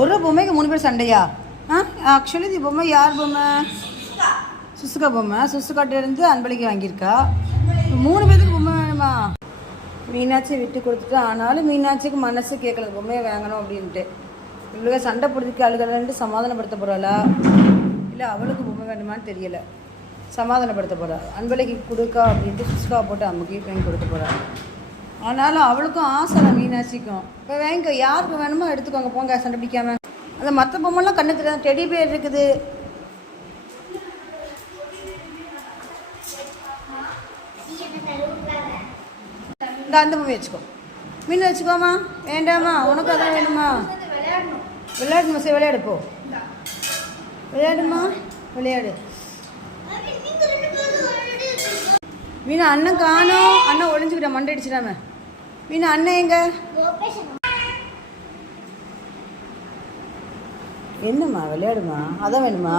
ஒரு பொம்மைக்கு 3 பேர் சண்டையா? ஆக்சுவலி இது பொம்மை யார் பொம்மை? சுசுகா பொம்மை. சுசுகாட்டிலேருந்து அன்பளிக்கு வாங்கியிருக்கா. 3 பேருக்கு பொம்மை வேணுமா? மீனாட்சி விட்டு கொடுத்துட்டு, ஆனாலும் மீனாட்சிக்கு மனசு கேட்கல பொம்மையை வாங்கணும் அப்படின்ட்டு. இவ்வளோ சண்டை பிடிச்சி அழுகலன்ட்டு சமாதானப்படுத்த போகிறாளா, இல்லை அவளுக்கு பொம்மை வேணுமான்னு தெரியலை. சமாதானப்படுத்த போகிறா. அன்பளிக்கு கொடுக்கா அப்படின்ட்டு சுசுகா போட்டு அம்முக்கு வாங்கி கொடுக்க போகிறா. ஆனாலும் அவளுக்கும் ஆசை தான் மீனாட்சிக்கும். இப்போ வாங்கிக்கோ, யாருக்கு வேணுமோ எடுத்துக்கோங்க, போங்க, சண்டை பிடிக்காம. அந்த மற்ற பொம்மைலாம் கண்ணு தெரியாது. டெடி பேர் இருக்குது. இந்த அந்த பொம்மை வச்சுக்கோ. மீன் வச்சுக்கோமா. வேண்டாமா? உனக்கு அதான் வேணுமா? விளையாடுமா? சரி விளையாடு, போ விளையாடுமா, விளையாடு. மீனா அண்ணன் காணோம். அண்ணன் ஒளிஞ்சுக்கிட்ட, மண்டை அடிச்சிடாம. மீனா அண்ணன் எங்க? என்னம்மா விளையாடுமா? அதான் வேணுமா?